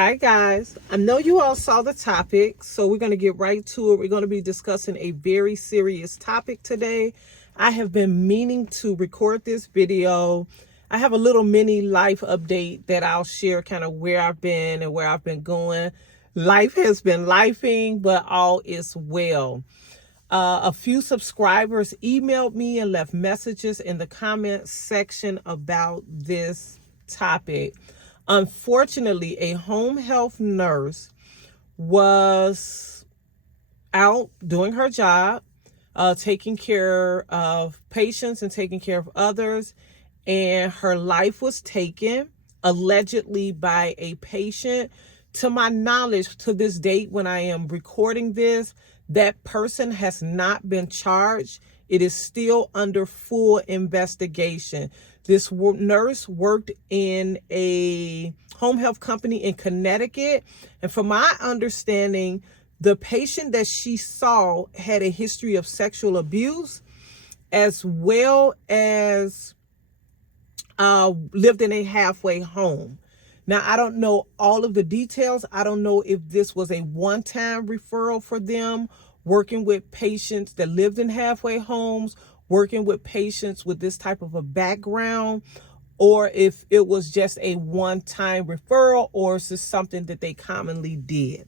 Hi guys, I know you all saw the topic, so we're going to get right to it. We're going to be discussing a very serious topic today. I have been meaning to record this video. I have a little mini life update that I'll share, kind of where I've been and where I've been going. Life has been lifing, but all is well. A few subscribers emailed me and left messages in the comment section about this topic. Unfortunately, a home health nurse was out doing her job, taking care of patients and taking care of others, and her life was taken allegedly by a patient. To my knowledge, to this date when I am recording this, that person has not been charged. It is still under full investigation. This nurse worked in a home health company in Connecticut. And from my understanding, the patient that she saw had a history of sexual abuse, as well as lived in a halfway home. Now, I don't know all of the details. I don't know if this was a one-time referral for them, working with patients that lived in halfway homes, working with patients with this type of a background, or if it was just a one-time referral, or is this something that they commonly did.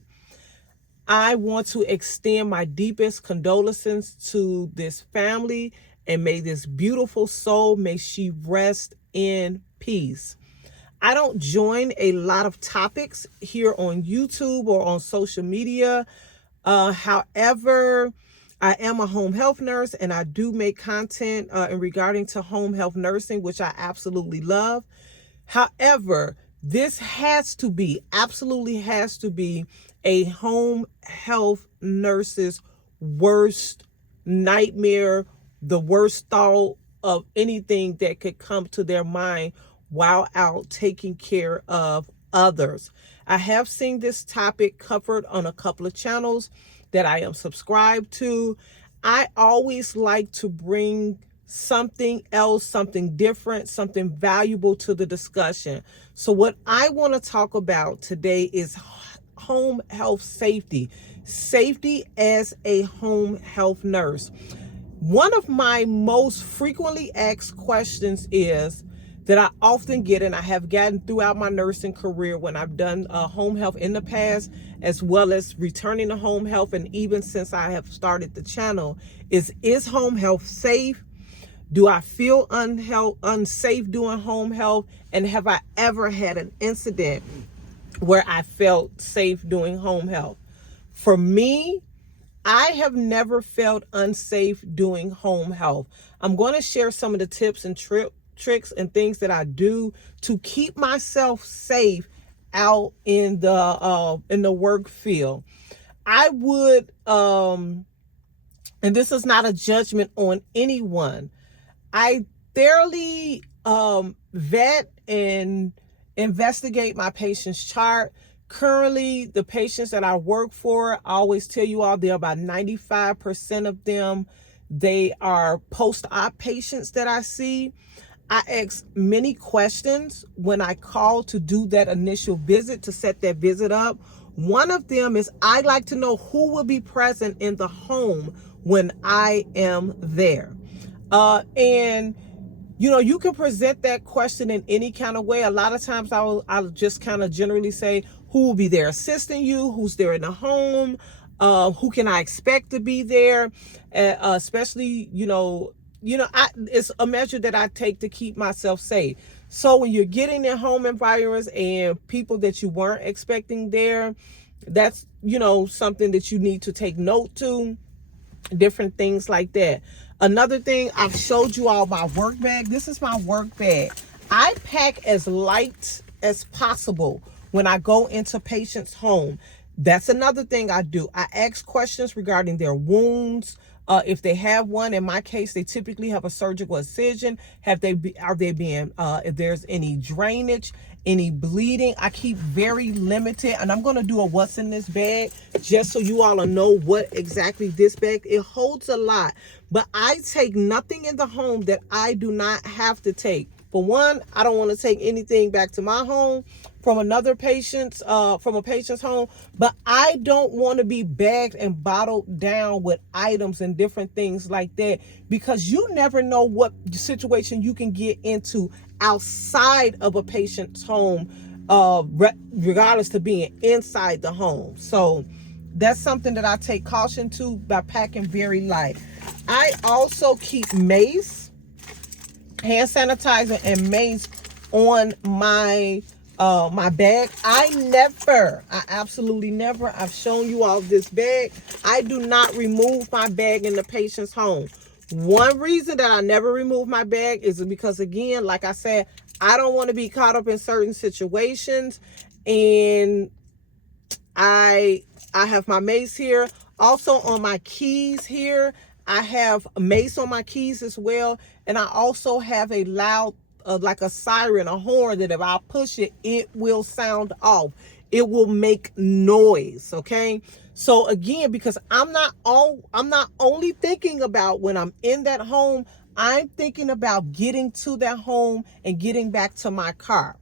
I want to extend my deepest condolences to this family, and may this beautiful soul, may she rest in peace. I don't join a lot of topics here on YouTube or on social media. However, I am a home health nurse, and I do make content in regarding to home health nursing, which I absolutely love. However, this absolutely has to be a home health nurse's worst nightmare, the worst thought of anything that could come to their mind while out taking care of others. I have seen this topic covered on a couple of channels that I am subscribed to. I always like to bring something else, something different, something valuable to the discussion. So what I want to talk about today is home health safety. Safety as a home health nurse. One of my most frequently asked questions is, that I often get, and I have gotten throughout my nursing career when I've done home health in the past, as well as returning to home health, and even since I have started the channel, is home health safe? Do I feel unsafe doing home health? And have I ever had an incident where I felt safe doing home health? For me, I have never felt unsafe doing home health. I'm going to share some of the tips and tricks and things that I do to keep myself safe out in the work field. I would and this is not a judgment on anyone. I thoroughly vet and investigate my patient's chart. Currently, the patients that I work for, I always tell you all, there are about 95% of them, they are post-op patients that I see. I ask many questions when I call to do that initial visit, to set that visit up. One of them is, I like to know who will be present in the home when I am there. And you can present that question in any kind of way. A lot of times I'll just kind of generally say, who will be there assisting you? Who's there in the home? Who can I expect to be there? Especially, it's a measure that I take to keep myself safe. So when you're getting in home environments and people that you weren't expecting there, that's, something that you need to take note to, different things like that. Another thing, I've showed you all my work bag. This is my work bag. I pack as light as possible when I go into patients' home. That's another thing I do. I ask questions regarding their wounds. If they have one, in my case, they typically have a surgical incision. If there's any drainage, any bleeding, I keep very limited. And I'm going to do a what's in this bag, just so you all know what exactly this bag, it holds a lot. But I take nothing in the home that I do not have to take. For one, I don't want to take anything back to my home. from another patient's from a patient's home, but I don't want to be bagged and bottled down with items and different things like that, because you never know what situation you can get into outside of a patient's home, regardless to being inside the home. So that's something that I take caution to by packing very light. I also keep mace, hand sanitizer, and mace on my my bag. I absolutely never, I've shown you all this bag. I do not remove my bag in the patient's home. One reason that I never remove my bag is because, again, like I said, I don't want to be caught up in certain situations. And I have my mace here. Also on my keys here, I have a mace on my keys as well. And I also have a loud, like a siren, a horn, that if I push it, it will sound off. It will make noise, okay? So again, because I'm not only thinking about when I'm in that home, I'm thinking about getting to that home and getting back to my car.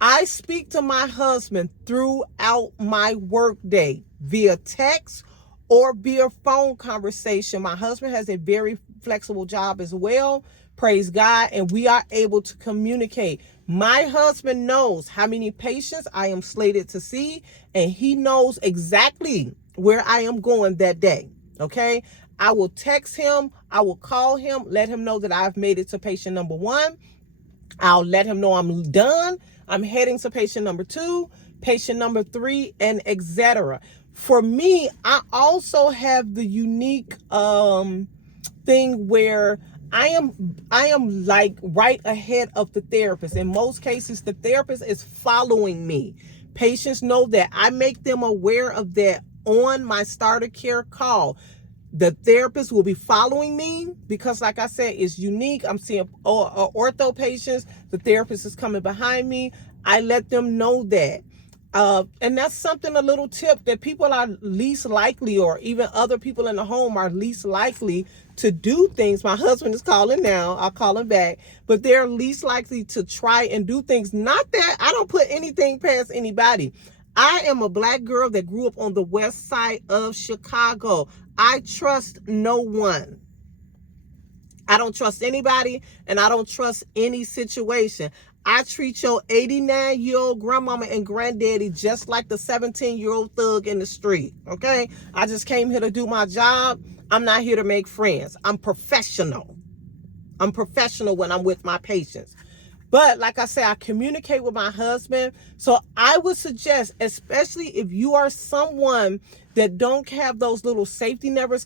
I speak to my husband throughout my workday via text or via phone conversation. My husband has a very flexible job as well, praise God, and we are able to communicate. My husband knows how many patients I am slated to see, and he knows exactly where I am going that day, okay? I will text him, I will call him, let him know that I've made it to patient number 1. I'll let him know I'm done. I'm heading to patient number 2, patient number 3, and etc. For me, I also have the unique thing where I am like right ahead of the therapist. In most cases, the therapist is following me. Patients know that. I make them aware of that on my starter care call. The therapist will be following me because, like I said, it's unique. I'm seeing ortho patients. The therapist is coming behind me. I let them know that. And that's something, a little tip, that people are least likely, or even other people in the home are least likely to do things. My husband is calling now. I'll call him back. But they're least likely to try and do things. Not that I don't put anything past anybody. I am a Black girl that grew up on the west side of Chicago. I trust no one. I don't trust anybody, and I don't trust any situation. I treat your 89-year-old grandmama and granddaddy just like the 17-year-old thug in the street, okay? I just came here to do my job. I'm not here to make friends. I'm professional. I'm professional when I'm with my patients. But like I said, I communicate with my husband. So I would suggest, especially if you are someone that don't have those little safety measures,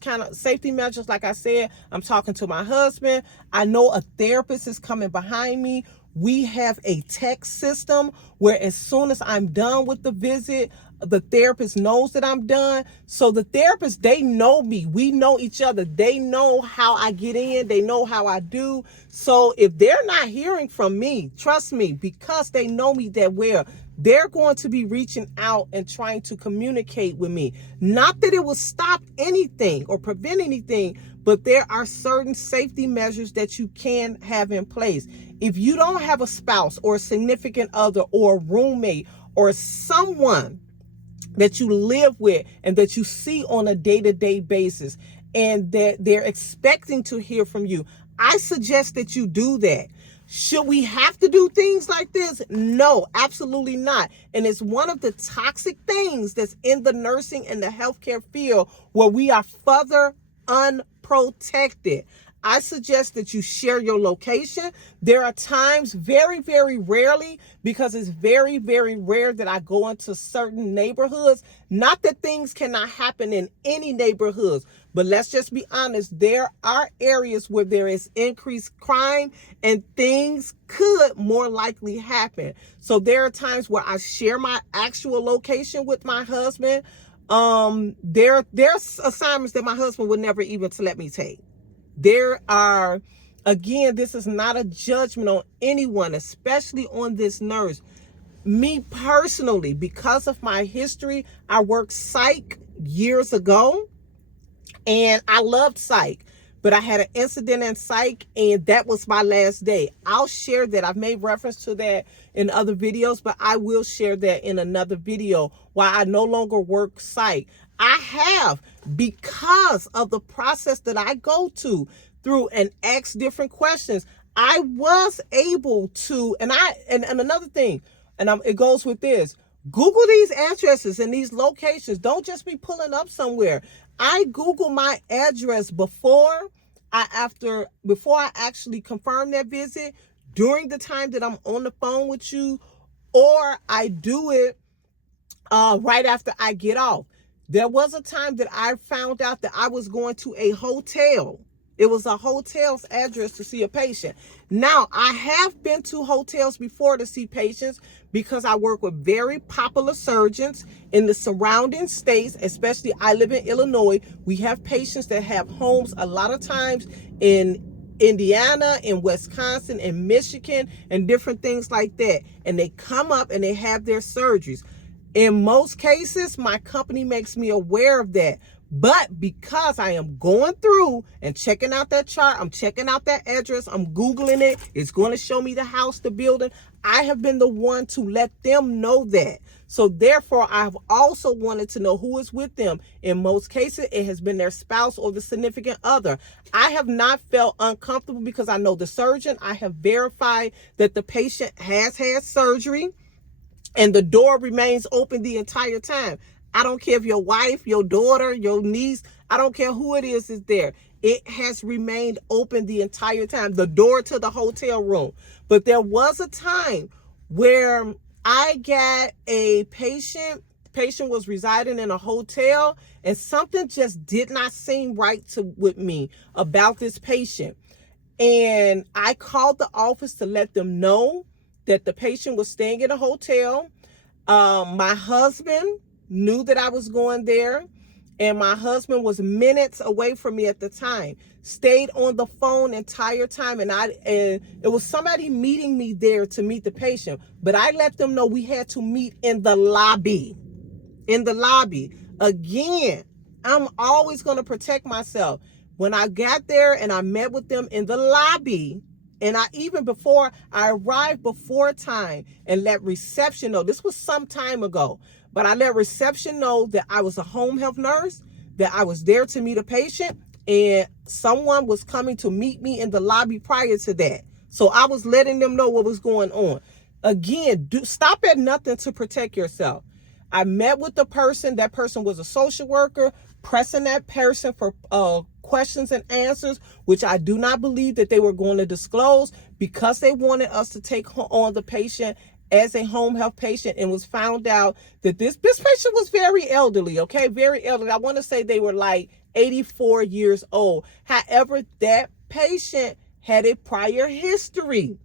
like I said, I'm talking to my husband. I know a therapist is coming behind me. We have a text system where as soon as I'm done with the visit, the therapist knows that I'm done. So the therapist, they know me. We know each other. They know how I get in. They know how I do. So if they're not hearing from me, trust me, because they know me that well, they're going to be reaching out and trying to communicate with me. Not that it will stop anything or prevent anything, but there are certain safety measures that you can have in place. If you don't have a spouse or a significant other or a roommate or someone that you live with and that you see on a day-to-day basis, and that they're expecting to hear from you, I suggest that you do that. Should we have to do things like this? No, absolutely not. And it's one of the toxic things that's in the nursing and the healthcare field where we are further unprotected. I suggest that you share your location. There are times, very, very rarely, because it's very, very rare that I go into certain neighborhoods. Not that things cannot happen in any neighborhoods, but let's just be honest. There are areas where there is increased crime and things could more likely happen. So there are times where I share my actual location with my husband. There's assignments that my husband would never even let me take. There are, again, this is not a judgment on anyone, especially on this nurse. Me personally, because of my history, I worked psych years ago, and I loved psych. but I had an incident in psych, and that was my last day. I'll share that. I've made reference to that in other videos, but I will share that in another video, why I no longer work psych. I have, because of the process that I go through and ask different questions, I was able to, and another thing, it goes with this. Google these addresses and these locations. Don't just be pulling up somewhere. I Google my address before I actually confirm that visit, during the time that I'm on the phone with you, or I do it right after I get off. There was a time that I found out that I was going to a hotel. It was a hotel's address to see a patient. Now, I have been to hotels before to see patients because I work with very popular surgeons in the surrounding states, especially I live in Illinois. We have patients that have homes a lot of times in Indiana, in Wisconsin, in Michigan, and different things like that. And they come up and they have their surgeries. In most cases, my company makes me aware of that. But because I am going through and checking out that chart, I'm checking out that address, I'm Googling it, it's going to show me the house, the building. I have been the one to let them know that. So therefore, I've also wanted to know who is with them. In most cases, it has been their spouse or the significant other. I have not felt uncomfortable because I know the surgeon. I have verified that the patient has had surgery and the door remains open the entire time. I don't care if your wife, your daughter, your niece, I don't care who it is there. It has remained open the entire time, the door to the hotel room. But there was a time where I got a patient was residing in a hotel, and something just did not seem right with me about this patient. And I called the office to let them know that the patient was staying in a hotel. My husband knew that I was going there, and my husband was minutes away from me at the time, stayed on the phone the entire time, and it was somebody meeting me there to meet the patient, but I let them know we had to meet in the lobby. Again, I'm always going to protect myself. When I got there and I met with them in the lobby, and before I arrived before time and let reception know, this was some time ago, but I let reception know that I was a home health nurse, that I was there to meet a patient, and someone was coming to meet me in the lobby prior to that. So I was letting them know what was going on. Again, stop at nothing to protect yourself. I met with the person. That person was a social worker, pressing that person for questions and answers, which I do not believe that they were going to disclose, because they wanted us to take on the patient as a home health patient, and was found out that this patient was very elderly, okay? Very elderly. I want to say they were like 84 years old. However, that patient had a prior history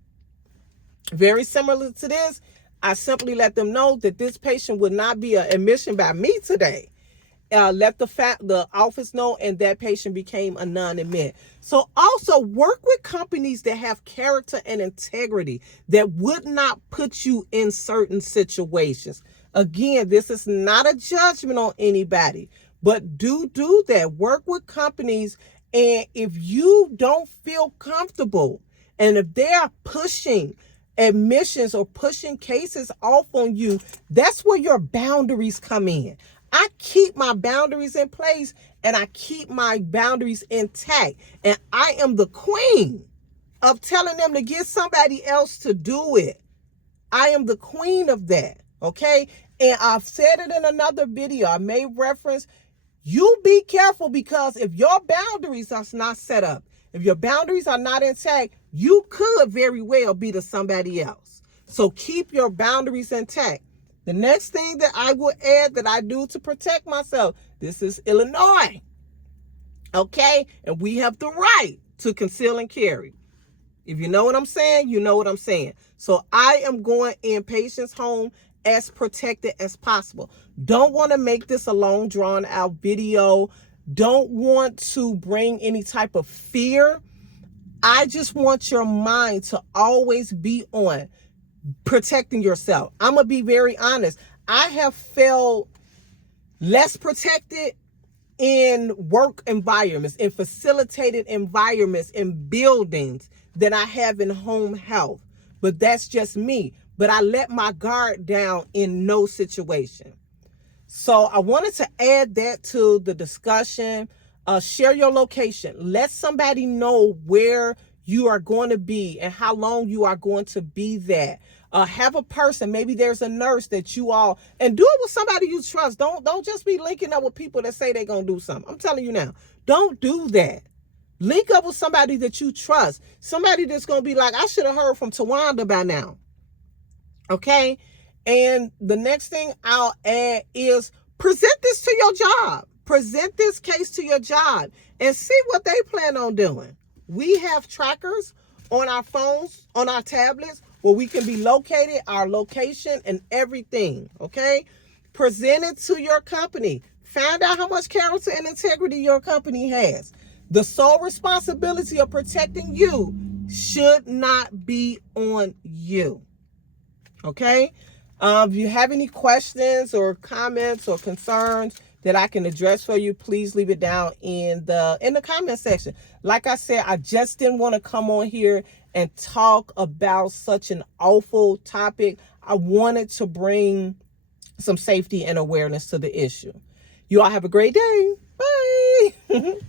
very similar to this. I simply let them know that this patient would not be an admission by me today. Let the office know, and that patient became a non-admit. So also work with companies that have character and integrity, that would not put you in certain situations. Again, this is not a judgment on anybody, but do that. Work with companies, and if you don't feel comfortable, and if they are pushing admissions or pushing cases off on you, that's where your boundaries come in. I keep my boundaries in place, and I keep my boundaries intact. And I am the queen of telling them to get somebody else to do it. I am the queen of that, okay? And I've said it in another video. I made reference. You be careful, because if your boundaries are not set up, if your boundaries are not intact, you could very well be to somebody else. So keep your boundaries intact. The next thing that I will add that I do to protect myself, this is Illinois, okay? And we have the right to conceal and carry. If you know what I'm saying, you know what I'm saying. So I am going in patients' home as protected as possible. Don't want to make this a long drawn out video. Don't want to bring any type of fear. I just want your mind to always be on protecting yourself. I'm going to be very honest. I have felt less protected in work environments, in facilitated environments, in buildings than I have in home health. But that's just me. But I let my guard down in no situation. So I wanted to add that to the discussion. Share your location. Let somebody know where you are going to be and how long you are going to be there. Have a person, maybe there's a nurse that you all, and do it with somebody you trust. Don't just be linking up with people that say they're going to do something. I'm telling you now, don't do that. Link up with somebody that you trust. Somebody that's going to be like, I should have heard from Tawanda by now. Okay? And the next thing I'll add is present this to your job. Present this case to your job and see what they plan on doing. We have trackers on our phones, on our tablets, where we can be located, our location and everything, okay? Present it to your company. Find out how much character and integrity your company has. The sole responsibility of protecting you should not be on you, okay? If you have any questions or comments or concerns that I can address for you, please leave it down in the comment section. Like I said, I just didn't want to come on here and talk about such an awful topic. I wanted to bring some safety and awareness to the issue. You all have a great day. Bye.